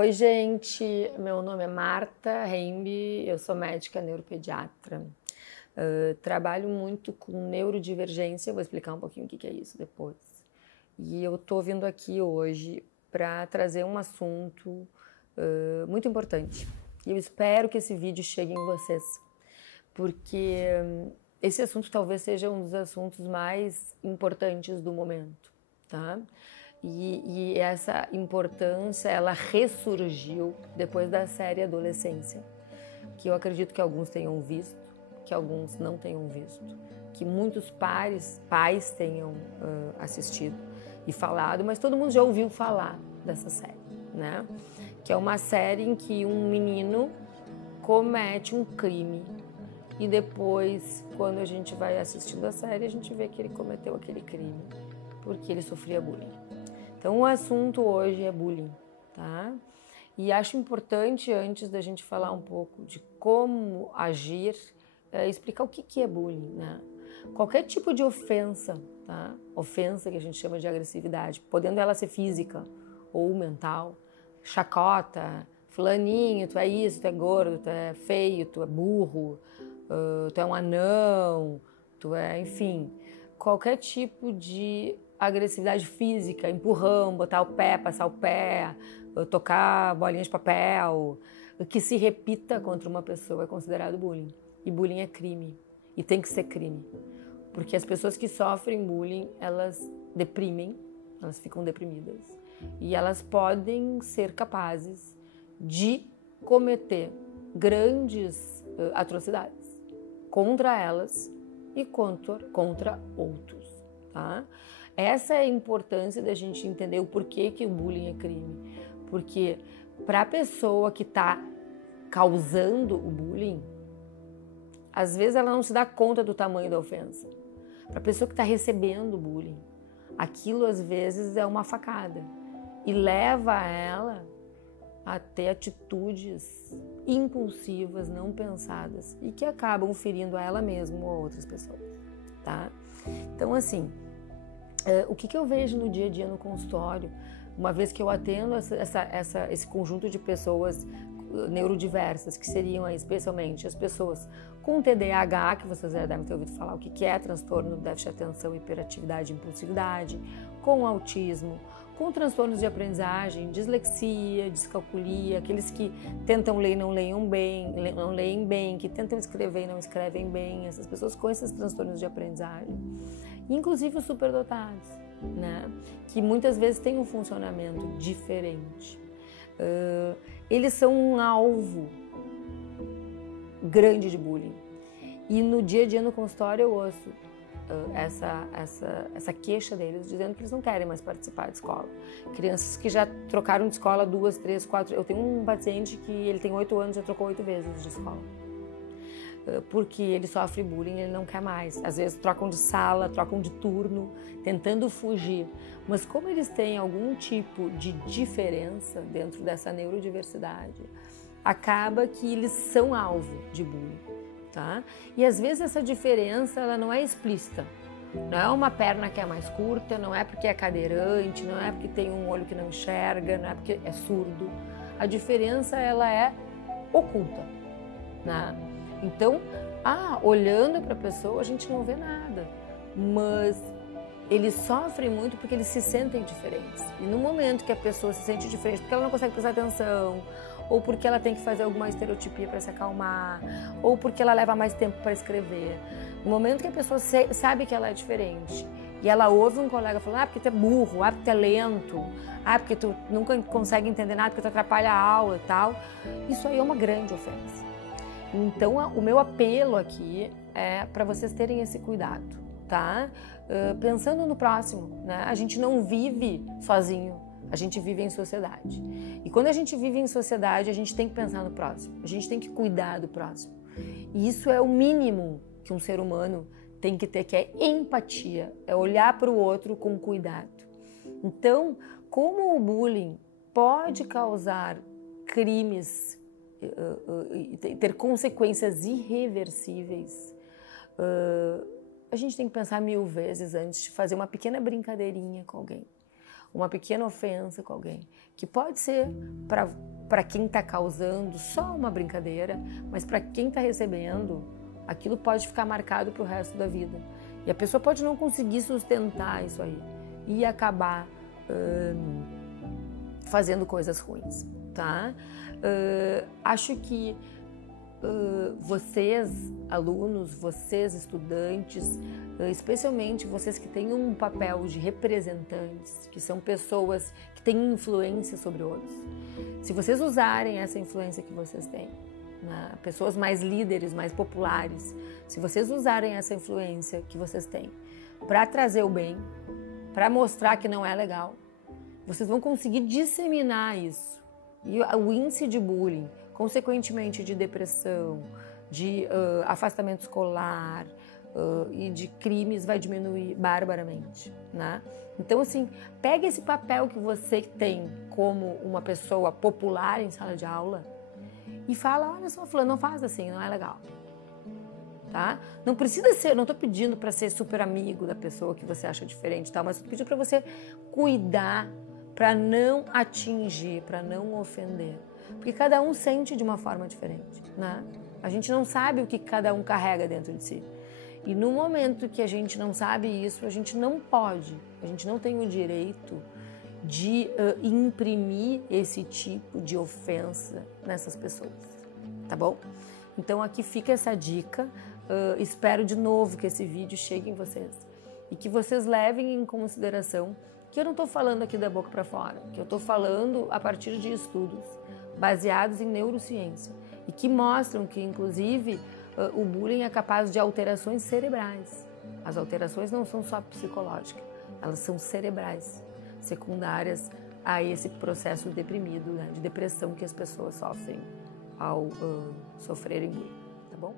Oi, gente. Meu nome é Marta Rembe, eu sou médica neuropediatra. Trabalho muito com neurodivergência, vou explicar um pouquinho o que é isso depois. E eu estou vindo aqui hoje para trazer um assunto muito importante. E eu espero que esse vídeo chegue em vocês, porque esse assunto talvez seja um dos assuntos mais importantes do momento, tá? E essa importância, ela ressurgiu depois da série Adolescência, que eu acredito que alguns tenham visto, que alguns não tenham visto, que muitos pais tenham assistido e falado, mas todo mundo já ouviu falar dessa série, né? Que é uma série em que um menino comete um crime e depois, quando a gente vai assistindo a série, a gente vê que ele cometeu aquele crime porque ele sofria bullying. Então, o assunto hoje é bullying, tá? E acho importante, antes da gente falar um pouco de como agir, explicar o que é bullying, né? Qualquer tipo de ofensa, tá? Ofensa que a gente chama de agressividade, podendo ela ser física ou mental, chacota, fulaninho, tu é isso, tu é gordo, tu é feio, tu é burro, tu é um anão, tu é, enfim, qualquer tipo de agressividade física, empurrão, botar o pé, passar o pé, tocar bolinha de papel, que se repita contra uma pessoa é considerado bullying. E bullying é crime. E tem que ser crime. Porque as pessoas que sofrem bullying, elas deprimem, elas ficam deprimidas. E elas podem ser capazes de cometer grandes atrocidades contra elas e contra outros, tá? Essa é a importância da gente entender o porquê que o bullying é crime. Porque para a pessoa que está causando o bullying, às vezes ela não se dá conta do tamanho da ofensa. Para a pessoa que está recebendo o bullying, aquilo às vezes é uma facada e leva ela a ter atitudes impulsivas, não pensadas e que acabam ferindo a ela mesma ou a outras pessoas, tá? Então, assim, o que eu vejo no dia a dia no consultório, uma vez que eu atendo esse conjunto de pessoas neurodiversas, que seriam aí, especialmente as pessoas com TDAH, que vocês já devem ter ouvido falar o que é transtorno do déficit de atenção, hiperatividade e impulsividade, com autismo, com transtornos de aprendizagem, dislexia, descalculia, aqueles que tentam ler e não leem bem, que tentam escrever e não escrevem bem, essas pessoas com esses transtornos de aprendizagem. Inclusive os superdotados, né? Que muitas vezes têm um funcionamento diferente. Eles são um alvo grande de bullying. E no dia a dia no consultório eu ouço essa queixa deles, dizendo que eles não querem mais participar de escola. Crianças que já trocaram de escola 2, 3, 4... Eu tenho um paciente que ele tem 8 anos, já trocou 8 vezes de escola. Porque ele sofre bullying, ele não quer mais. Às vezes trocam de sala, trocam de turno, tentando fugir. Mas como eles têm algum tipo de diferença dentro dessa neurodiversidade, acaba que eles são alvo de bullying, tá? E às vezes essa diferença ela não é explícita. Não é uma perna que é mais curta, não é porque é cadeirante, não é porque tem um olho que não enxerga, não é porque é surdo. A diferença ela é oculta, né? Então, olhando para a pessoa, a gente não vê nada, mas eles sofrem muito porque eles se sentem diferentes. E no momento que a pessoa se sente diferente, porque ela não consegue prestar atenção, ou porque ela tem que fazer alguma estereotipia para se acalmar, ou porque ela leva mais tempo para escrever, no momento que a pessoa sabe que ela é diferente, e ela ouve um colega falando, porque tu é burro, porque tu é lento, porque tu nunca consegue entender nada, porque tu atrapalha a aula e tal, isso aí é uma grande ofensa. Então, o meu apelo aqui é para vocês terem esse cuidado, tá? Pensando no próximo, né? A gente não vive sozinho, a gente vive em sociedade. E quando a gente vive em sociedade, a gente tem que pensar no próximo, a gente tem que cuidar do próximo. E isso é o mínimo que um ser humano tem que ter, que é empatia, é olhar para o outro com cuidado. Então, como o bullying pode causar crimes, ter consequências irreversíveis, a gente tem que pensar 1000 vezes antes de fazer uma pequena brincadeirinha com alguém, uma pequena ofensa com alguém, que pode ser para para quem está causando só uma brincadeira, mas para quem está recebendo, aquilo pode ficar marcado para o resto da vida. E a pessoa pode não conseguir sustentar isso aí e acabar fazendo coisas ruins, tá? Acho que vocês, alunos, vocês, estudantes, especialmente vocês que têm um papel de representantes, que são pessoas que têm influência sobre outros, se vocês usarem essa influência que vocês têm, né, pessoas mais líderes, mais populares, se vocês usarem essa influência que vocês têm para trazer o bem, para mostrar que não é legal, vocês vão conseguir disseminar isso. E o índice de bullying, consequentemente de depressão, de afastamento escolar e de crimes vai diminuir barbaramente, né? Então, assim, pega esse papel que você tem como uma pessoa popular em sala de aula e fala, olha só, fulano, não faz assim, não é legal, tá? Não precisa ser, não tô pedindo para ser super amigo da pessoa que você acha diferente, tá? Mas tô pedindo para você cuidar, para não atingir, para não ofender. Porque cada um sente de uma forma diferente, né? A gente não sabe o que cada um carrega dentro de si. E no momento que a gente não sabe isso, a gente não pode, a gente não tem o direito de imprimir esse tipo de ofensa nessas pessoas, tá bom? Então aqui fica essa dica, espero de novo que esse vídeo chegue em vocês e que vocês levem em consideração que eu não estou falando aqui da boca para fora, que eu estou falando a partir de estudos baseados em neurociência e que mostram que, inclusive, o bullying é capaz de alterações cerebrais. As alterações não são só psicológicas, elas são cerebrais, secundárias a esse processo deprimido, né, de depressão que as pessoas sofrem ao sofrerem bullying, tá bom?